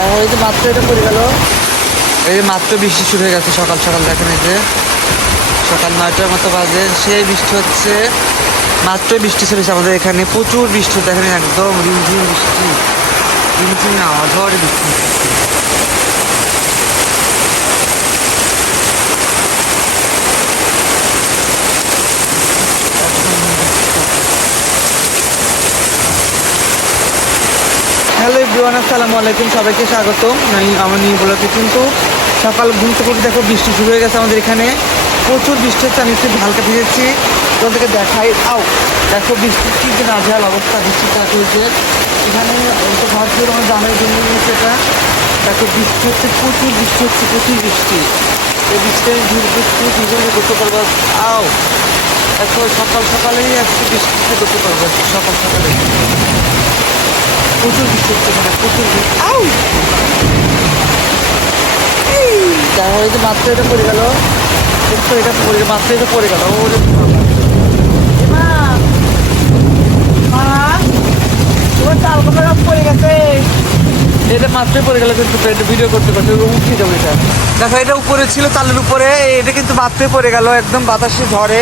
দেখো এই যে মাত্র এটা পড়ে গেল, এই যে মাত্র বৃষ্টি শুরু হয়ে গেছে সকাল সকাল। দেখেন এই যে সকাল 9টার মতো বাজে, সেই বৃষ্টি হচ্ছে, মাত্রই বৃষ্টি চলেছে আমাদের এখানে, প্রচুর বৃষ্টি। দেখেন একদম রিমঝিম বৃষ্টি, রিমঝিম না ঝড় বৃষ্টি। হ্যালো এভরিওয়ান, আসসালামু আলাইকুম, সবাইকে স্বাগতম। আমার নিয়ে বলতে কিন্তু সকাল ঘুম থেকে উঠে দেখো বৃষ্টি শুরু হয়ে গেছে আমাদের এখানে, প্রচুর বৃষ্টি হচ্ছে। আমি একটু হালকা ভিজেছি, তোমাদেরকে দেখাই। দেখো বৃষ্টির কি যে নাজেহাল অবস্থা, বৃষ্টি স্টার্ট হয়েছে এখানে। তো ঘর থেকে আমার জানার জন্য সেটা দেখো বৃষ্টি হচ্ছে, প্রচুর বৃষ্টি হচ্ছে, প্রচুর বৃষ্টি। এই বৃষ্টি ভিজে করতে পারবো। দেখো সকাল সকালেই আজকে বৃষ্টিতে করতে পারবো, সকাল সকালে প্রচুর বৃষ্টি হচ্ছে এখানে, প্রচুর বৃষ্টি। দেখো এই যে মাত্র এটা পড়ে গেল, দেখছো এটা পড়ে, মাত্র এটা পড়ে গেল। পড়ে গেছে, এটা মাত্রই পড়ে গেল, কিন্তু ভিডিও করতে করতে উঠিয়ে যাবো। এটা দেখো এটা উপরে ছিল, চালের উপরে, এটা কিন্তু মাত্রই পড়ে গেল, একদম বাতাসে ঝড়ে।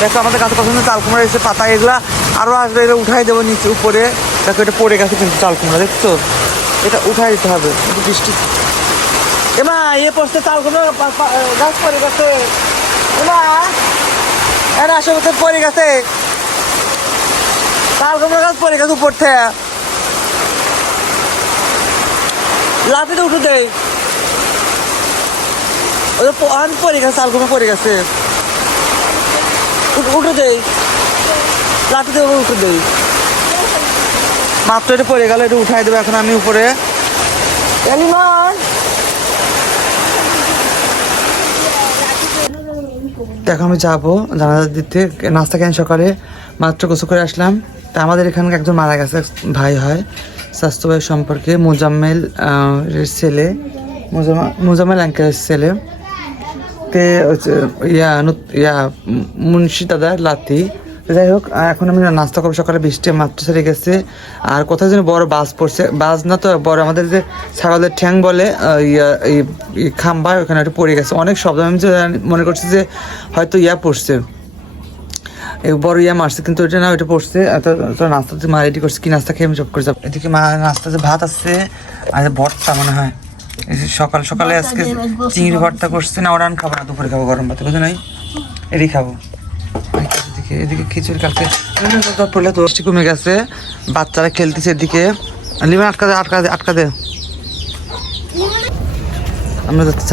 দেখো আমাদের কাছে পছন্দ চাল কুমড়া এসে পাতা, এগুলা আরও আসবে, এটা উঠাই দেবো নিচে উপরে। দেখো এটা পড়ে গেছে কিন্তু চাল কুমড়া, দেখছো এটা উঠাই দিতে হবে বৃষ্টি। এমা এ পড়ছে চাল কুমড়া গাছ পড়ে গেছে, এমা এর আশেপাশে পড়ে গেছে, চাল কুমড়া গাছ পড়ে গেছে উপর থেকে, লাঠিতে উঠে দেয়, ওদের পড়ে গেছে, চাল কুমড়া পড়ে গেছে, উঠে দেয়, লাঠিতে উঠে দেয়। মাত্র এটা পড়ে গেল, এটা উঠাই দেবো এখন আমি উপরে। এখন আমি যাবো জানাজা দিতে, নাস্তা কেন সকালে মাত্র গোসল করে আসলাম। তা আমাদের এখানে একজন মারা গেছে, ভাই হয়, স্বাস্থ্য ভাই সম্পর্কে, মোজাম্মেল ছেলে, মোজাম্মেল আঙ্কেলের ছেলে। তে ইয়া মুন্সি দাদা লাতি। যাই হোক, এখন আমি নাস্তা করবো সকালে, বৃষ্টি মাত্র ছেড়ে গেছে। আর কোথায় যেন বড় বাস পড়ছে, বাস না তো বড় আমাদের যে ছাগলের ঠ্যাং বলে, খাম্বা, ওখানে একটা পড়ে গেছে, অনেক শব্দ। আমি মনে করছি যে হয়তো পড়ছে, বড় মারছে, কিন্তু ওইটা না, ওইটা পড়ছে। নাস্তা মা রেডি করছে, কি নাস্তা খেয়ে আমি চপ করে যাবো। এদিকে মা নাস্তাতে ভাত আছে আর ভর্তা মনে হয়, সকাল সকালে আজকে চিংড়ি ভর্তা করছে। না ওরা খাবো না, দুপুরে খাবো গরম ভাত, বুঝো নাই, এটাই খাবো। এদিকে খিচুড়ি কালকে পড়লে তো বৃষ্টি কমে গেছে, বাচ্চারা খেলতেছে এদিকে। লিমা আটকা দে, আটকা দে, আটকা দে। আমরা যাচ্ছি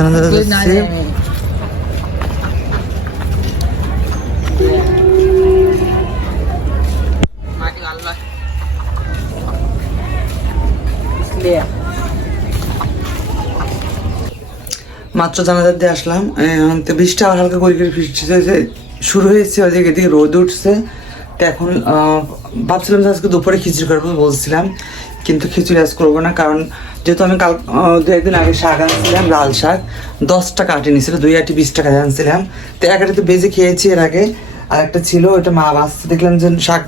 মাত্র জানাজার দিয়ে আসলাম। বৃষ্টি আবার হালকা করে বৃষ্টি শুরু হয়েছে, ওদিকে এদিকে রোদ উঠছে। তো এখন ভাবছিলাম যে আজকে দুপুরে খিচুড়ি করবো বলছিলাম, কিন্তু খিচুড়ি আজ করবো না, কারণ যেহেতু আমি কাল 2 দিন আগে শাক আনছিলাম, লাল শাক 10 টাকা আটি নিয়েছিল, 2 আটি 20 টাকা আনছিলাম। তো এক আটি তো বেজে খেয়েছি এর আগে, আর একটা ছিল ওটা মা বাঁচতে, দেখলাম যে শাক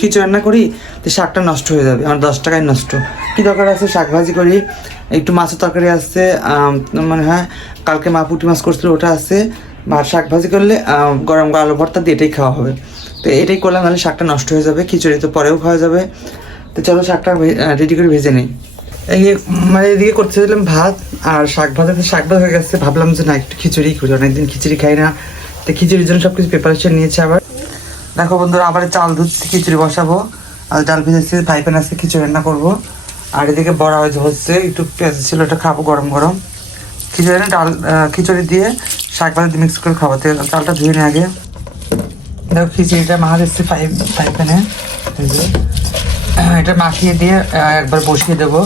খিচুড়ি রান্না করি তো শাকটা নষ্ট হয়ে যাবে, আমার 10 টাকায় নষ্ট, কি দরকার আছে শাক ভাজি করি। একটু মাছের তরকারি আসছে, মনে হয় কালকে মা পুঁটি মাছ করছিল, ওটা আছে, আর শাক ভাজি করলে গরম আলু ভর্তা দিয়ে এটাই খাওয়া হবে। তো এটাই করলাম, নাহলে শাকটা নষ্ট হয়ে যাবে, খিচুড়ি তো পরেও খাওয়া যাবে। তো চলো শাকটা রেডি করে ভেজে নিই। মানে এদিকে করতে দিলাম ভাত, আর শাক ভাজাতে শাক ভাজা হয়ে গেছে, ভাবলাম যে না একটু খিচুড়ি করি, অনেকদিন খিচুড়ি খাই না। তো খিচুড়ির জন্য সব কিছু প্রিপারেশন নিয়েছে। আবার দেখো বন্ধুরা, আবার চাল ধুচ্ছি, খিচুড়ি বসাবো, আর ডাল ভেজেছি, ফ্রাই প্যান আজকে খিচুড়ি রান্না করবো। আর এদিকে বড়া হচ্ছে, একটু পেঁয়াজ ছিল, এটা খাবো গরম গরম। খিচুড়ি ডাল, খিচুড়ি দিয়ে শাক ভাজা দিয়ে মিক্স করে খাবো। চালটা ধুয়ে নিই আগে। দেখো খিচুড়িটা মাখা দিচ্ছি ফ্রাই প্যানে, এটা মাখিয়ে দিয়ে একবার বসিয়ে দেবো,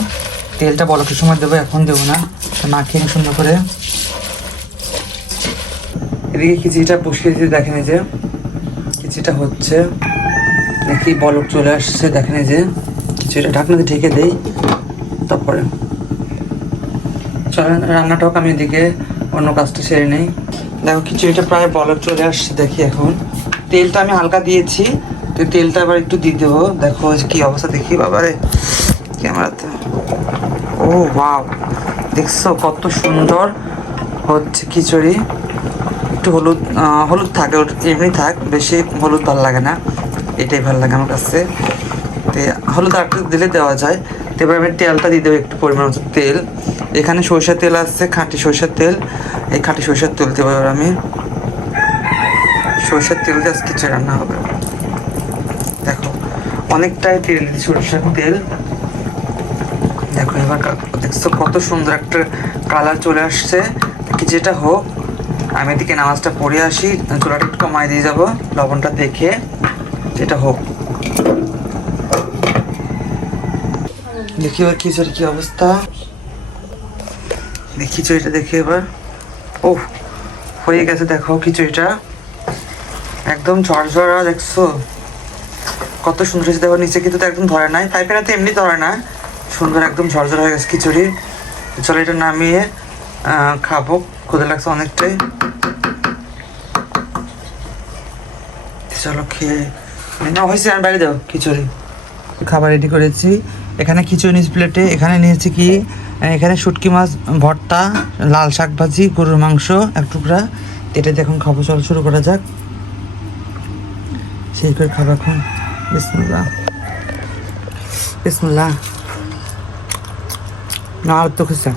তেলটা বলকের সময় দেবো, এখন দেবো না, মাখিয়ে নিই সুন্দর করে। এদিকে খিচুড়িটা বসিয়ে দিয়ে দেখেন যে খিচুড়িটা হচ্ছে, দেখি বলক চলে আসছে, দেখেন যে খিচুড়িটা ঢাকনাতে ঢেকে দেই, তারপরে চলেন রান্নাটাও আমি এদিকে অন্য কাজটা সেরে নেই। দেখো খিচুড়িটা প্রায় বলক চলে আসছে, দেখি এখন তেলটা আমি হালকা দিয়েছি, তো তেলটা আবার একটু দিয়ে দেবো। দেখো কি অবস্থা, দেখি বাবারে ক্যামেরাতে, ও ওয়াও, দেখছো কত সুন্দর হচ্ছে খিচুড়ি। একটু হলুদ হলুদ থাকে, এমনি থাক, বেশি হলুদ ভালো লাগে না, এটাই ভালো লাগে আমার কাছে। তো হলুদ আর একটু দিলে দেওয়া যায়। তো এবার আমি তেলটা দিয়ে দেবো, একটু পরিমাণ মতো তেল। এখানে সরষের তেল আছে, খাঁটি সরষের তেল। এই খাঁটি সরষের তেল দেবো এবার আমি। সরষের তেল দিয়ে খিচুড়ি রান্না হবে। দেখো অনেকটাই তেল দিচ্ছি, সরষের তেল। দেখো এবার দেখছো কত সুন্দর একটা কালার চলে আসছে। খিচুড়িটা হোক, আমি এদিকে নামাজটা পড়ে আসি, চুলাটা একটু কমাই দিয়ে যাবো লবণটা দেখে, যেটা হোক। দেখি এবার খিচুড়ির কি অবস্থা, খিচুড়িটা দেখি এবার। ও হয়ে গেছে, দেখো খিচুড়িটা একদম ঝরঝরা, দেখছো কত সুন্দর হয়েছে। দেখো নিচে কিন্তু একদম ধরে নাই, পাইপের তো এমনি ধরে না, সুন্দর একদম ঝরঝর হয়ে গেছে খিচুড়ি। চলো এটা নামিয়ে খাবো, ক্ষুদে লাগছে অনেকটাই। চলো খেয়ে না হয়েছে, আমি বাইরে দাও খিচুড়ি। খাবার রেডি করেছি, এখানে খিচুড়ি নিয়েছি প্লেটে। এখানে নিয়েছি কি, এখানে শুটকি মাছ ভর্তা, লাল শাক ভাজি, গরুর মাংস এক টুকরা। এটা দিয়ে এখন খাবো, চলো শুরু করা যাক। সেই করে খাবো এখন। বিসমিল্লাহ বিসমিল্লাহ। না আর তো খুঁজছে